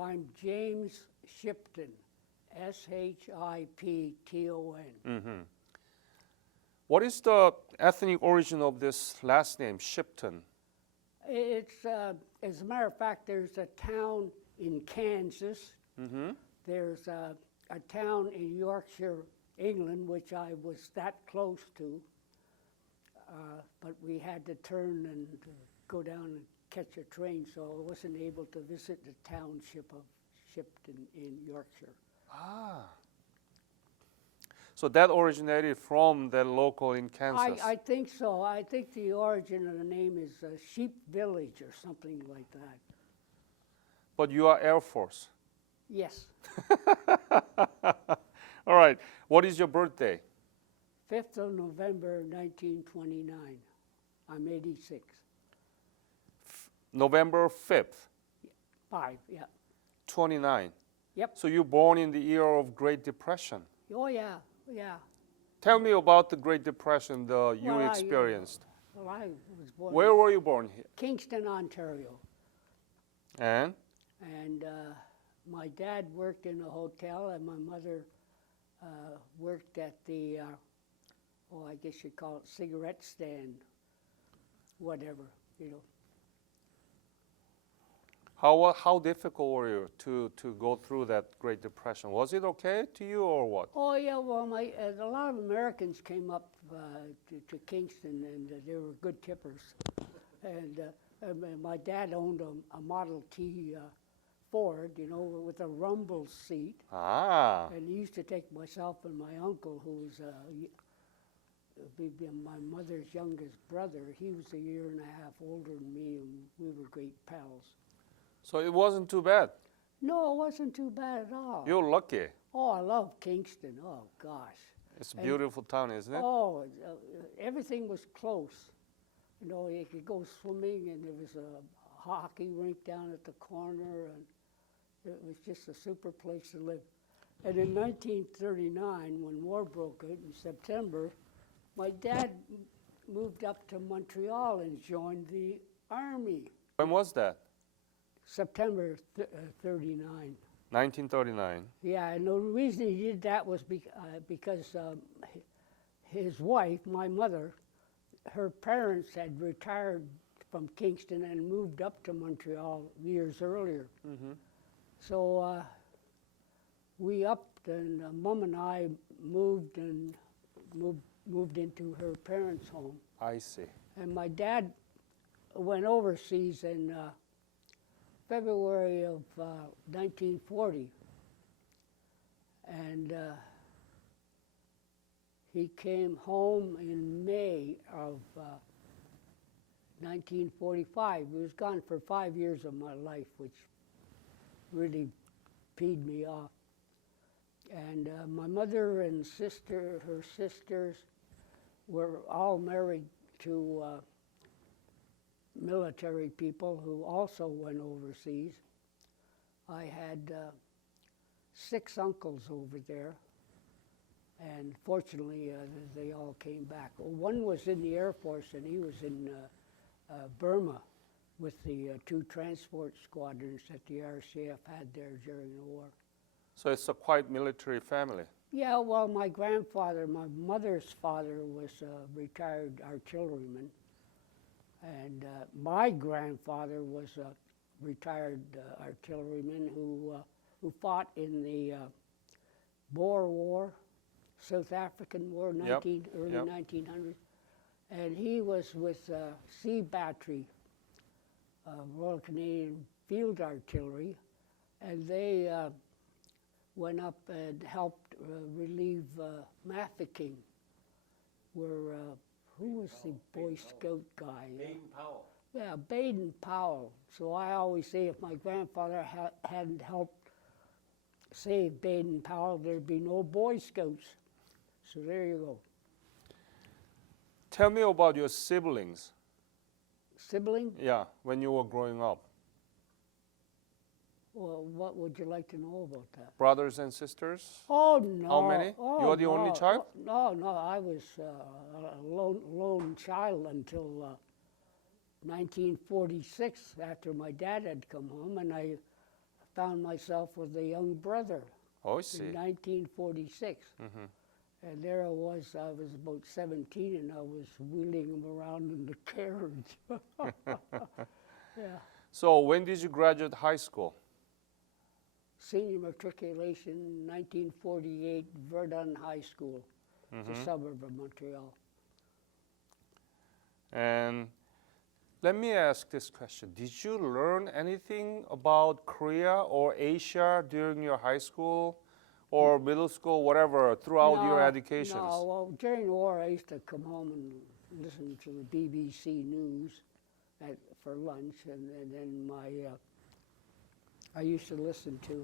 I'm James Shipton, Shipton. What is the ethnic origin of this last name, Shipton? It's, as a matter of fact, there's a town in Kansas. There's a town in Yorkshire, England, which I was that close to, but we had to turn and go down and catch a train, so I wasn't able to visit the township of Shipton in Yorkshire. Ah. So that originated from the local in Kansas. I think so. I think the origin of the name is Sheep Village or something like that. But you are Air Force. Yes. All right. What is your birthday? 5th of November, 1929. I'm 86. November 5th. 5, yeah. 29. Yep. So you born in the era of Great Depression. Oh, yeah, yeah. Tell me about the Great Depression you Well, experienced. I was born Where in were you born? Kingston, Ontario. And? And my dad worked in a hotel, and my mother worked at the, I guess you'd call it cigarette stand, whatever, you know. How difficult were you to go through that Great Depression? Was it okay to you or what? Oh, yeah, well, a lot of Americans came up to Kingston, and they were good tippers. And my dad owned a Model T Ford, you know, with a rumble seat. Ah. And he used to take myself and my uncle, who was my mother's youngest brother. He was a year and a half older than me, and we were great pals. So it wasn't too bad? No, it wasn't too bad at all. You're lucky. Oh, I love Kingston. Oh, gosh. It's a beautiful town, isn't it? Oh, everything was close. You know, you could go swimming, and there was a hockey rink down at the corner, and it was just a super place to live. And in 1939, when war broke out in September, my dad moved up to Montreal and joined the Army. When was that? September 39. 1939. Yeah, and the reason he did that was because his wife, my mother, her parents had retired from Kingston and moved up to Montreal years earlier. So we upped, and Mom and I moved into her parents' home. I see. And my dad went overseas in February of 1940, and he came home in May of 1945. He was gone for 5 years of my life, which really peed me off. And my mother and her sisters were all married to military people who also went overseas. I had 6 uncles over there, and fortunately they all came back. One was in the Air Force, and he was in Burma with the 2 transport squadrons that the RCF had there during the war. So it's a quite military family. Yeah, well, my grandfather, my mother's father, was a retired artilleryman. And my grandfather was a retired artilleryman who fought in the Boer War, South African War, early 1900s. And he was with Sea Battery, Royal Canadian Field Artillery, and they went up and helped relieve Mafeking, where who was the Boy Scout guy? Baden-Powell. Yeah, Baden-Powell. So I always say if my grandfather hadn't helped save Baden-Powell, there'd be no Boy Scouts. So there you go. Tell me about your siblings. Sibling? Yeah, when you were growing up. Well, what would you like to know about that? Brothers and sisters? Oh, no. How many? Oh, you are the only child? No, I was a lone child until 1946, after my dad had come home, and I found myself with a young brother Oh, I in see. 1946. And there I was about 17, and I was wheeling him around in the carriage. Yeah. So when did you graduate high school? Senior matriculation, 1948, Verdun High School. It's a suburb of Montreal. And let me ask this question. Did you learn anything about Korea or Asia during your high school or middle school, whatever, throughout your education? No, well, during the war, I used to come home and listen to the BBC News for lunch, and then I used to listen to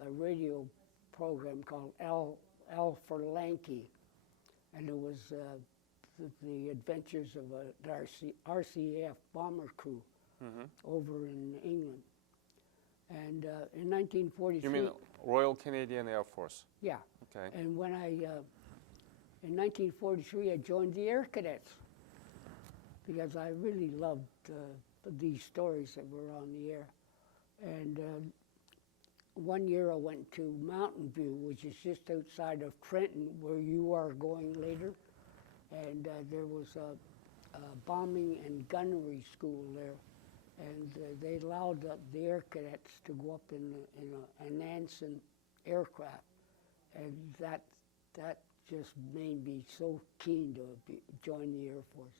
a radio program called L for Lanky, and it was the adventures of the RCAF bomber crew over in England. And in 1943... You mean Royal Canadian Air Force? Yeah. Okay. And when in 1943, I joined the Air Cadets because I really loved these stories that were on the air. And one year I went to Mountain View, which is just outside of Trenton, where you are going later. And there was a bombing and gunnery school there. And they allowed the Air Cadets to go up in a Nansen aircraft. And that just made me so keen to join the Air Force.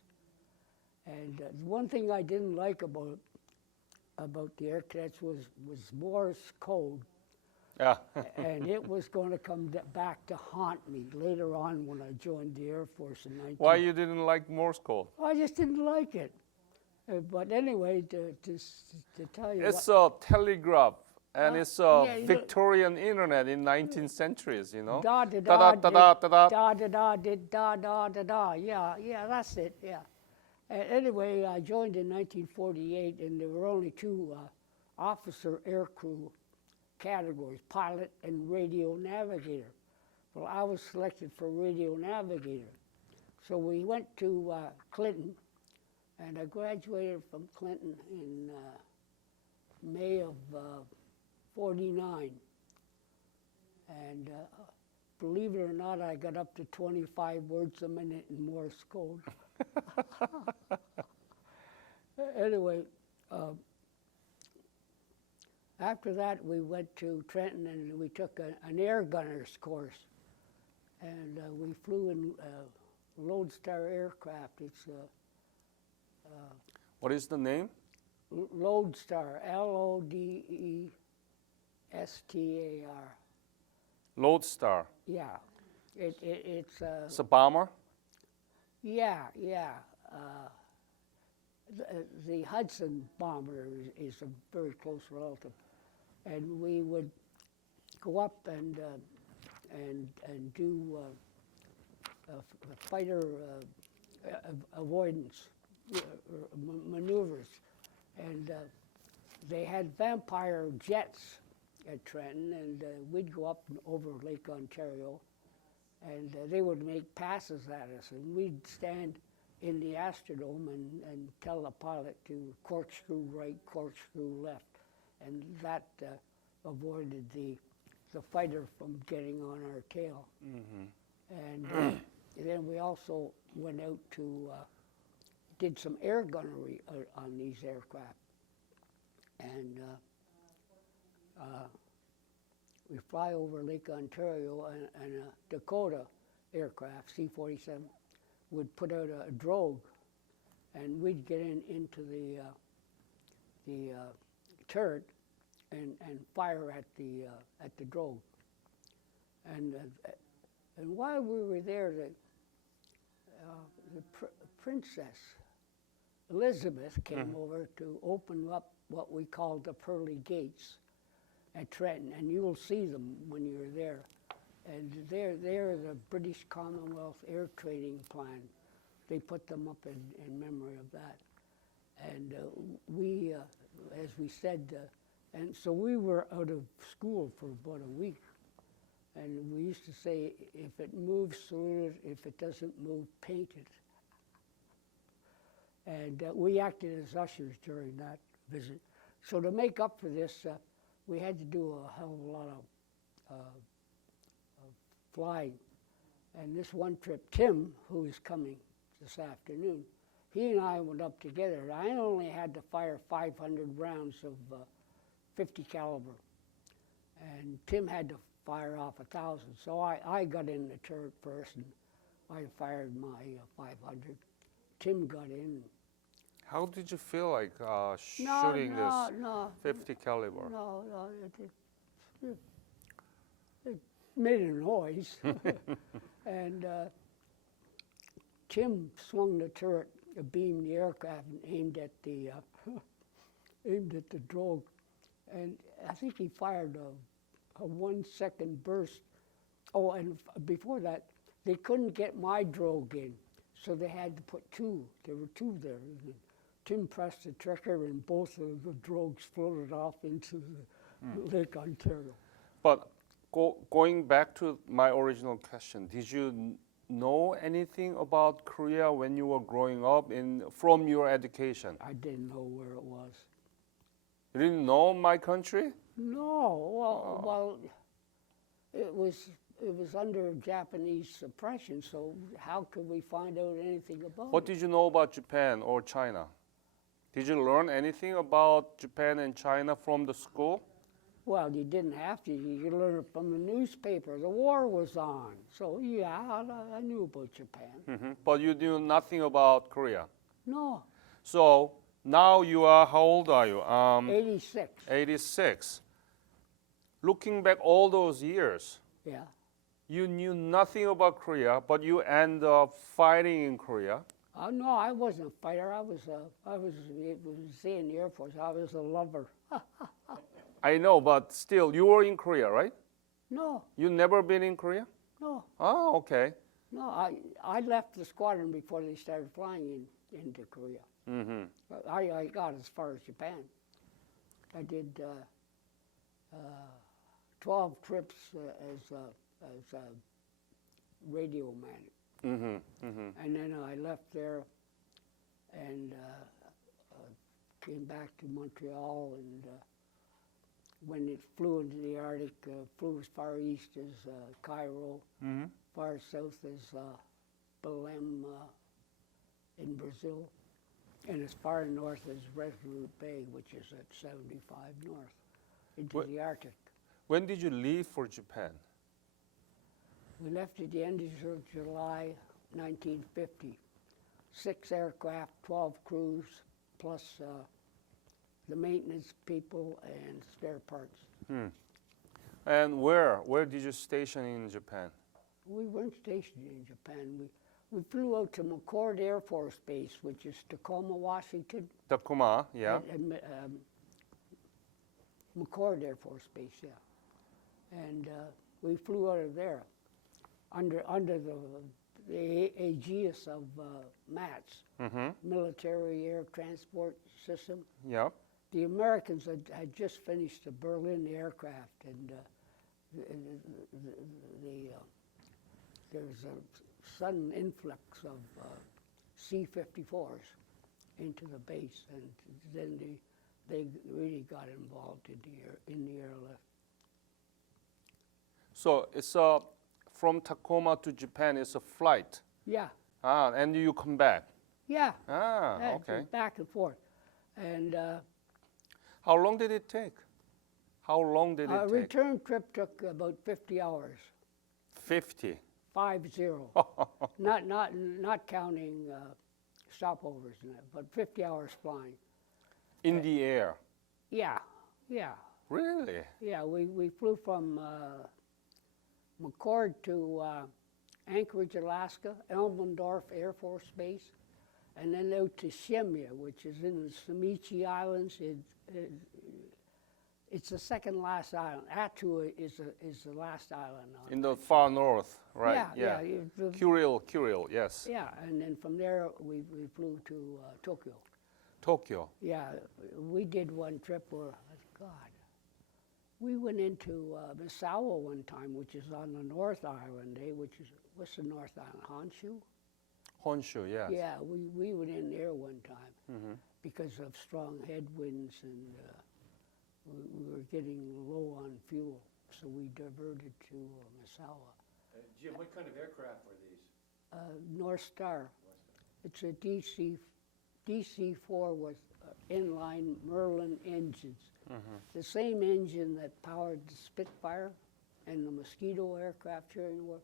And one thing I didn't like about the Air Cadets was Morse code. Yeah. And it was going to come back to haunt me later on when I joined the Air Force in 19... Why you didn't like Morse code? I just didn't like it. But anyway, to tell you It's a telegraph, and it's a yeah, Victorian internet in 19th centuries, you know? Da da Da da da da da da. da da da did da da da da. Yeah, that's it. Yeah. Anyway, I joined in 1948, and there were only two officer aircrew categories: pilot and radio navigator. Well, I was selected for radio navigator, so we went to Clinton, and I graduated from Clinton in May of '49. And believe it or not, I got up to 25 words a minute in Morse code. Anyway, after that, we went to Trenton and we took an air gunner's course. And we flew in Lodestar aircraft. It's What is the name? Lodestar, Lodestar. Lodestar. Yeah, it's It's a bomber? yeah. The Hudson bomber is a very close relative, and we would go up and do fighter avoidance maneuvers, and they had Vampire jets at Trenton, and we'd go up and over Lake Ontario, and they would make passes at us, and we'd stand in the Astrodome and tell the pilot to corkscrew right, corkscrew left, and that avoided the fighter from getting on our tail. And then we also went out to did some air gunnery on these aircraft, and we fly over Lake Ontario, and a Dakota aircraft, C-47, would put out a drogue, and we'd get into the turret and fire at the drogue. And while we were there, the Princess Elizabeth came over to open up what we called the Pearly Gates at Trenton, and you'll see them when you're there. And they're the British Commonwealth Air Training Plan. They put them up in memory of that. And we, as we said, and so we were out of school for about a week. And we used to say, if it moves, salute it. If it doesn't move, paint it. And we acted as ushers during that visit. So to make up for this, we had to do a hell of a lot of flying. And this one trip, Tim, who is coming this afternoon, he and I went up together. I only had to fire 500 rounds of 50 caliber, and Tim had to fire off 1,000. So I got in the turret first, and I fired my 500. Tim got in. How did you feel like shooting this 50 caliber? No, it made a noise. And Tim swung the turret, beamed the aircraft, and aimed at the drogue. And I think he fired a 1 second burst. Oh, and before that, they couldn't get my drogue in, so they had to put two. There were two there. And Tim pressed the trigger, and both of the drogues floated off into the Lake Ontario. But going back to my original question, did you know anything about Korea when you were growing up from your education? I didn't know where it was. You didn't know my country? No, well, it was under Japanese suppression, so how could we find out anything about What it? did you know about Japan or China? Did you learn anything about Japan and China from the school? Well, you didn't have to. You could learn it from the newspaper. The war was on. So, yeah, I knew about Japan. But you knew nothing about Korea. No, So now you are, how old are you? 86. 86. Looking back all those years, Yeah. you knew nothing about Korea, but you end up fighting in Korea. No, I wasn't a fighter. I was in the Air Force. I was a lover. I know, but still, you were in Korea, right? No, You never been in Korea? no, Oh, okay. no. I left the squadron before they started flying into Korea. I got as far as Japan. I did 12 trips as a radio man. And then I left there and came back to Montreal, and when it flew into the Arctic, flew as far east as Cairo, far south as Belém in Brazil, and as far north as Resolute Bay, which is at 75 north, into the Arctic. When did you leave for Japan? We left at the end of July 1950. 6 aircraft, 12 crews, plus the maintenance people and spare parts. And where did you station in Japan? We weren't stationed in Japan. We flew out to McCord Air Force Base, which is Tacoma, Washington. Tacoma, yeah. And, McCord Air Force Base, yeah. And we flew out of there under the aegis of MATS, Military Air Transport System. Yeah. The Americans had just finished the Berlin aircraft, and there was a sudden influx of C-54s into the base, and then they really got involved in the airlift. So it's from Tacoma to Japan, it's a flight. Yeah, And you come back. yeah. Ah, It's okay. back and forth. And How long did it take? How long did it a take? return trip took about 50 hours, 50. 50. Not counting stopovers and that, but 50 hours flying. In the air. Yeah. Really? Yeah, we flew from McCord to Anchorage, Alaska, Elmendorf Air Force Base, and then out to Shemya, which is in the Semichi Islands. It's the second last island. Attu is the last island. In the far north, right? Yeah. Kuril, yes. Yeah, and then from there we flew to Tokyo. Tokyo. Yeah, we did one trip where, God, we went into Misawa one time, which is on the North Island, what's the North Island, Honshu? Honshu, yes. Yeah, we went in there one time because of strong headwinds, and we were getting low on fuel, so we diverted to Misawa. Jim, what kind of aircraft were these? North Star. It's a DC-4 with inline Merlin engines. The same engine that powered the Spitfire and the Mosquito aircraft here in the war.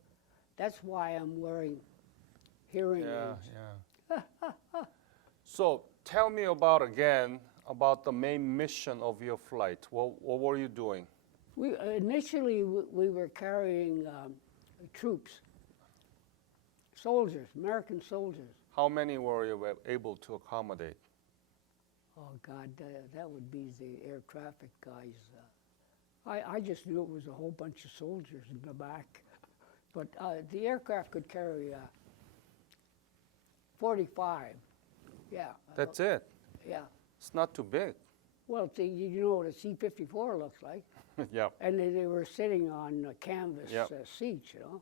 That's why I'm wearing hearing aids. Yeah. So tell me about the main mission of your flight. What were you doing? Initially, we were carrying troops, soldiers, American soldiers. How many were you able to accommodate? Oh, God, that would be the air traffic guys. I just knew it was a whole bunch of soldiers in the back. But the aircraft could carry 45. Yeah. That's it. Yeah. It's not too big. Well, you know what a C-54 looks like. Yeah. And they were sitting on canvas Yep. seats, you know.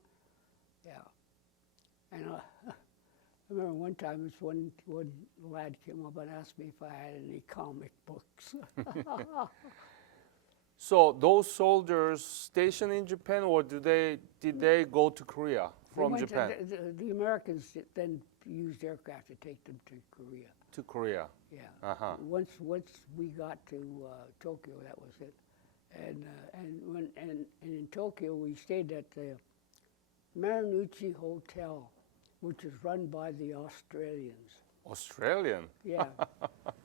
Yeah. And I remember one time this one lad came up and asked me if I had any comic books. So those soldiers stationed in Japan, or did they go to Korea from Japan? The Americans then used aircraft to take them to Korea. To Korea. Yeah. Uh-huh. Once we got to Tokyo, that was it. And in Tokyo, we stayed at the Marunouchi Hotel, which is run by the Australians. Australian? Yeah.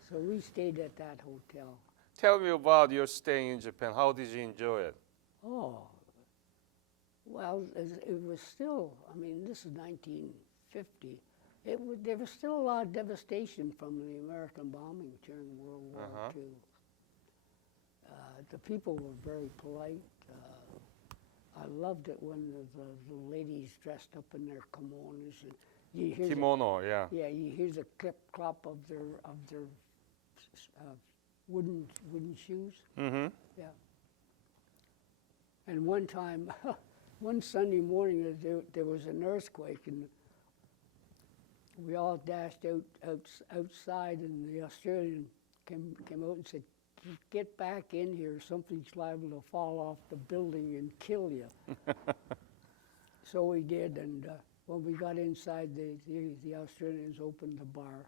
So we stayed at that hotel. Tell me about your staying in Japan. How did you enjoy it? Oh, well, it was still, I mean, this is 1950. There was still a lot of devastation from the American bombing during World War II. The people were very polite. I loved it when the ladies dressed up in their kimonos. And you hear Kimono, yeah. Yeah, you hear the clip-clop of their wooden shoes. Mm-hmm. Yeah. And one time, one Sunday morning, there was an earthquake, and we all dashed outside, and the Australian came out and said, "Get back in here, something's liable to fall off the building and kill you." So we did, and when we got inside, the Australians opened the bar.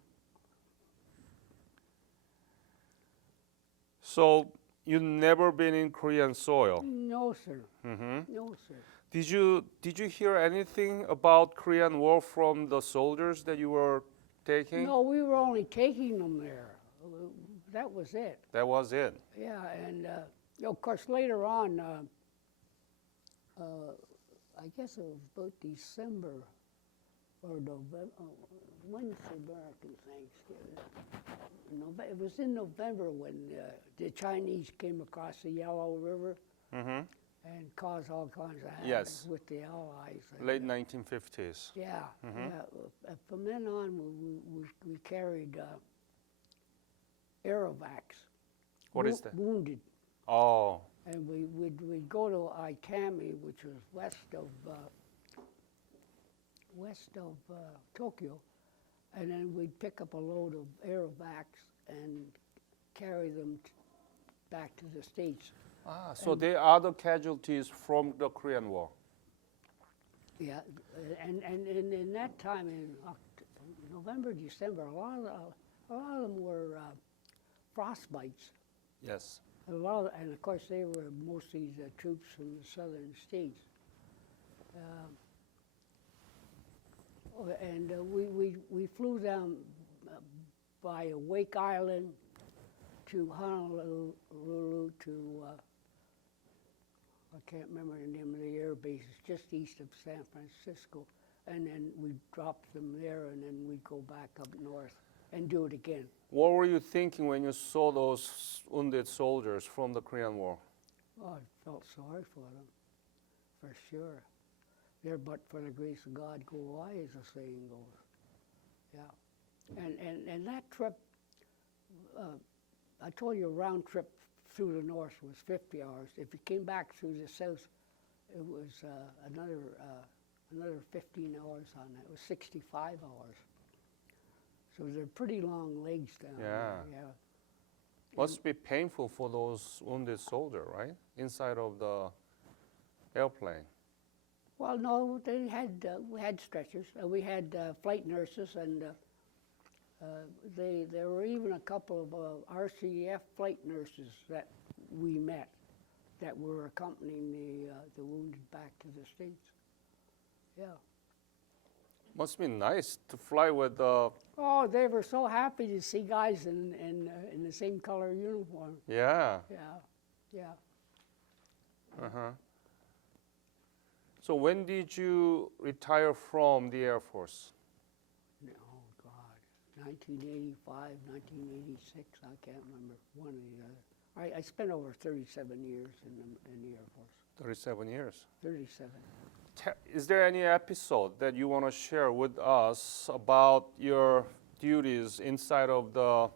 So you've never been in Korean soil? No, sir. Mm-hmm. No, sir. Did you hear anything about Korean War from the soldiers that you were taking? No, we were only taking them there. That was it. That was it. Yeah, and of course later on, I guess it was about December or November. When's the American Thanksgiving? It was in November when the Chinese came across the Yellow River and caused all kinds of havoc with the Allies. Late 1950s. Yeah, yeah. From then on, we carried aerovacs. What is that? Wounded. Oh. And we'd go to Itami, which was west of Tokyo, and then we'd pick up a load of aerovacs and carry them back to the States. Ah, so they are the casualties from the Korean War. Yeah, and in that time, in November, December, a lot of them were frostbites. Yes. And of course, they were mostly the troops from the southern states. And we flew down by Wake Island to Honolulu to, I can't remember the name of the air base, it's just east of San Francisco. And then we dropped them there, and then we'd go back up north and do it again. What were you thinking when you saw those wounded soldiers from the Korean War? Oh, I felt sorry for them, for sure. There, but for the grace of God, go I, as the saying goes. Yeah. And that trip, I told you a round trip through the north was 50 hours. If you came back through the south, it was another 15 hours on that. It was 65 hours. So they're pretty long legs down there. Yeah. Must be painful for those wounded soldiers, right? Inside of the airplane. Well, no, they had we had stretchers. We had flight nurses, and there were even a couple of RCF flight nurses that we met that were accompanying the wounded back to the States. Yeah. Must be nice to fly with the. Oh, they were so happy to see guys in the same color uniform. Yeah. Yeah, yeah. Uh-huh. So when did you retire from the Air Force? Oh God, 1985, 1986. I can't remember one or the other. I spent over 37 years in the Air Force. 37 years. 37. Is there any episode that you want to share with us about your duties inside of the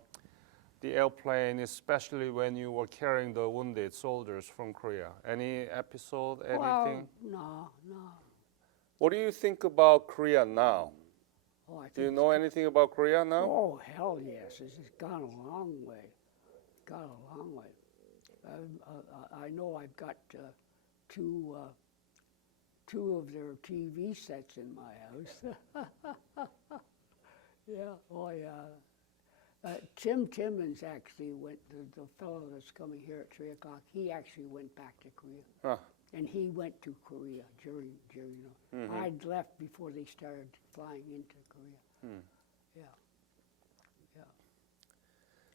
airplane, especially when you were carrying the wounded soldiers from Korea? Any episode, anything? Well, no. What do you think about Korea now? Oh, I think Do you know anything about Korea now? Oh, hell yes. It's gone a long way. Gone a long way. I know I've got two of their TV sets in my house. Yeah, oh yeah. Tim Timmons actually went, the fellow that's coming here at 3 o'clock, he actually went back to Korea. Huh. And he went to Korea during I'd left before they started flying into Korea. Yeah.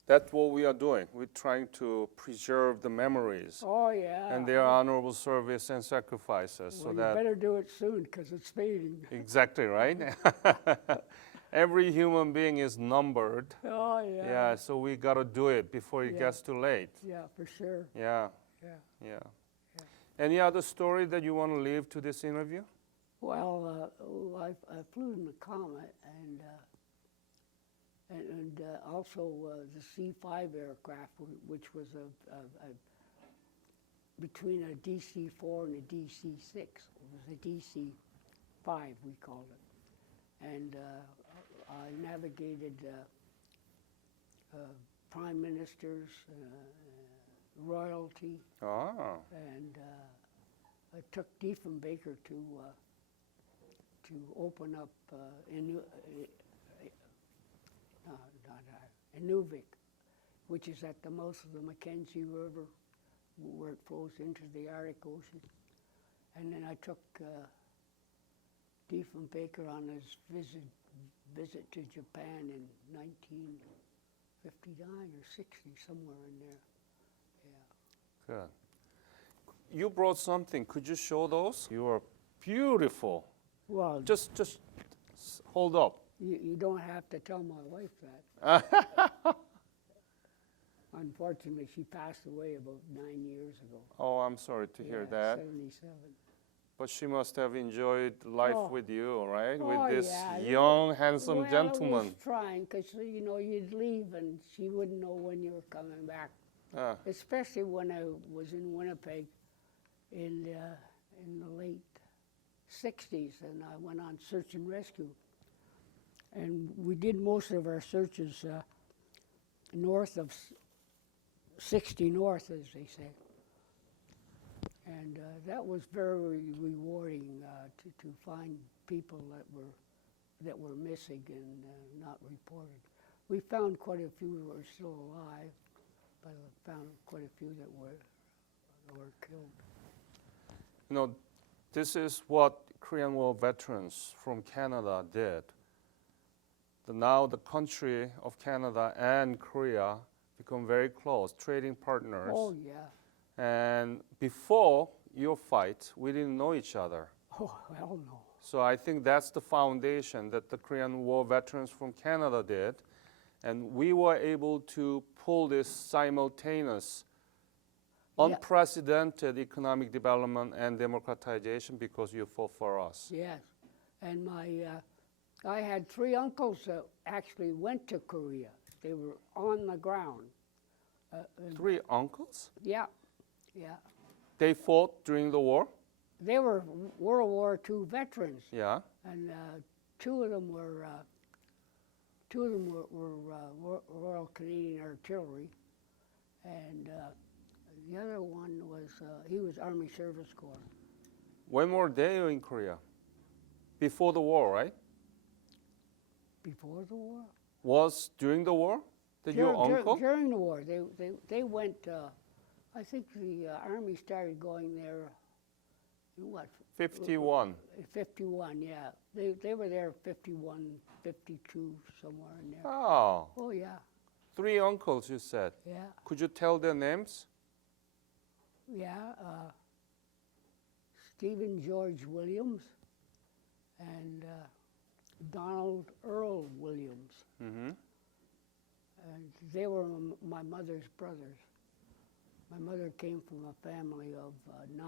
That's what we are doing. We're trying to preserve the memories Oh, yeah. and their honorable service and sacrifices. Well, So you that better do it soon, because it's fading. exactly right. Every human being is numbered. Oh, yeah. Yeah, so we gotta do it before it Yeah. gets too late. Yeah, for sure. Yeah, Yeah. yeah. Any other story that you want to leave to this interview? Well, I flew in the Comet, and also the C-5 aircraft, which was between a DC-4 and a DC-6. It was a DC-5, we called it. And I navigated prime ministers, royalty, Oh, and I took Diefenbaker to open up Inuvik, which is at the mouth of the Mackenzie River, where it flows into the Arctic Ocean. And then I took Diefenbaker on his visit to Japan in 1959 or 60, somewhere in there. Yeah. good. You brought something. Could you show those? You are beautiful. Well, Just hold up. you don't have to tell my wife that. Unfortunately, she passed away about 9 years ago. Oh, I'm sorry to hear Yeah, that. 77. But she must have enjoyed life Oh. with you, right? Oh, With this yeah. young, handsome Well, I gentleman. was trying, because, you'd leave and she wouldn't know when you were coming back. Ah, Especially when I was in Winnipeg in the late 60s, and I went on search and rescue. And we did most of our searches north of 60 North, as they say. And that was very rewarding to find people that were missing and not reported. We found quite a few that were still alive, but I found quite a few that were killed. you know, this is what Korean War veterans from Canada did. Now the country of Canada and Korea become very close, trading partners. Oh, yeah. And before your fight, we didn't know each other. Oh, hell no. So I think that's the foundation that the Korean War veterans from Canada did. And we were able to pull this simultaneous, Yeah. unprecedented economic development and democratization because you fought for us. Yes. And I had 3 uncles that actually went to Korea. They were on the ground. 3 uncles? Yeah, yeah. They fought during the war? They were World War II veterans, Yeah. and two of them were Royal Canadian Artillery, and the other one was, he was Army Service Corps. When were they in Korea? Before the war, right? Before the war? Was during the war? That your uncle? During the war, they went, I think the Army started going there, in what? 51. 51, yeah. They were there 51, 52, somewhere in there. Oh, Oh, yeah, 3 uncles you said. yeah, Could you tell their names? yeah. Stephen George Williams and Donald Earl Williams. Mm-hmm. And they were my mother's brothers. My mother came from a family of 9.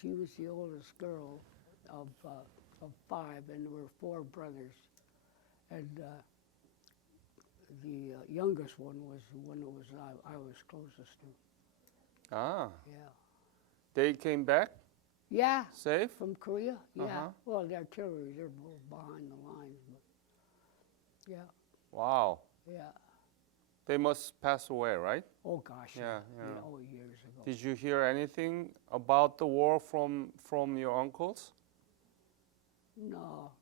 She was the oldest girl of 5, and there were 4 brothers. And the youngest one was the one that was I was closest to. Ah, Yeah. they came back Yeah, safe? from Korea. Yeah. Uh-huh. Well, the artillery, they're behind the lines, but yeah, Wow. yeah. They must pass away, right? Oh gosh. Yeah, yeah. Oh, years ago. Did you hear anything about the war from your uncles? No.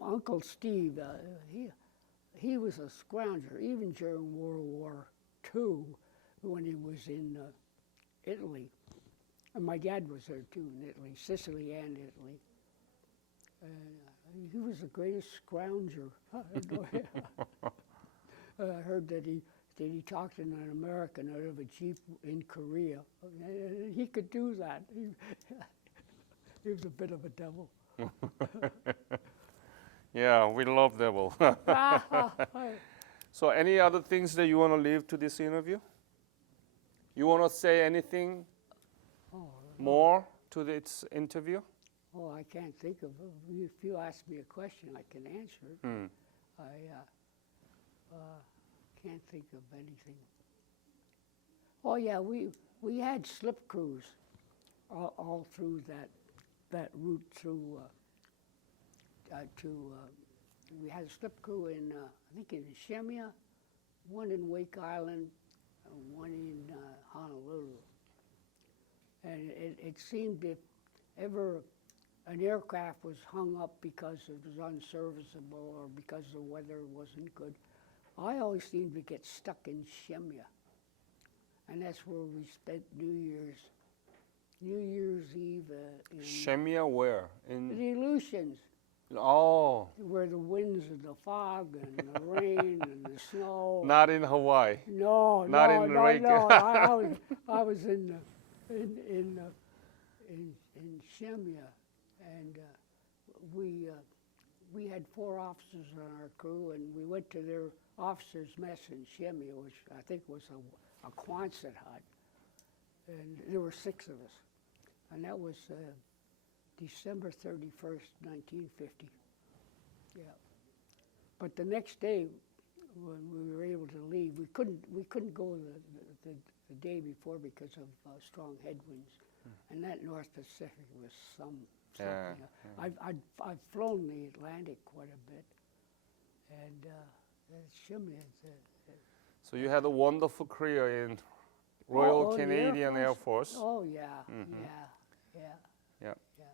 Uncle Steve, he was a scrounger, even during World War II, when he was in Italy. And my dad was there too, in Italy, Sicily and Italy. He was the greatest scrounger. I heard that he talked in an American out of a Jeep in Korea. He could do that. He was a bit of a devil. Yeah, we love devil. So any other things that you want to leave to this interview? You want to say anything more to this interview? Oh, I can't think of it. If you ask me a question, I can answer it. Hmm. I can't think of anything. Oh yeah, we had slip crews all through that route through we had a slip crew in I think in Shemya, one in Wake Island, and one in Honolulu. And it seemed if ever an aircraft was hung up because it was unserviceable or because the weather wasn't good, I always seemed to get stuck in Shemya. And that's where we spent New Year's Eve in Shemya where? the In Aleutians, oh, where the winds and the fog and the rain and the snow. not in Hawaii. No, not no, in no, Reagan. no. I was in Shemya, and we had 4 officers on our crew, and we went to their officers' mess in Shemya, which I think was a Quonset hut, and there were 6 of us, and that was December 31st, 1950. Yeah, but the next day, when we were able to leave, we couldn't go the day before because of strong headwinds, and that North Pacific was something. Yeah, I've flown the Atlantic quite a bit, and Shimmy. So you had a wonderful career in Royal Canadian Air Force. Oh yeah, Mhm. yeah. Yeah. Yeah.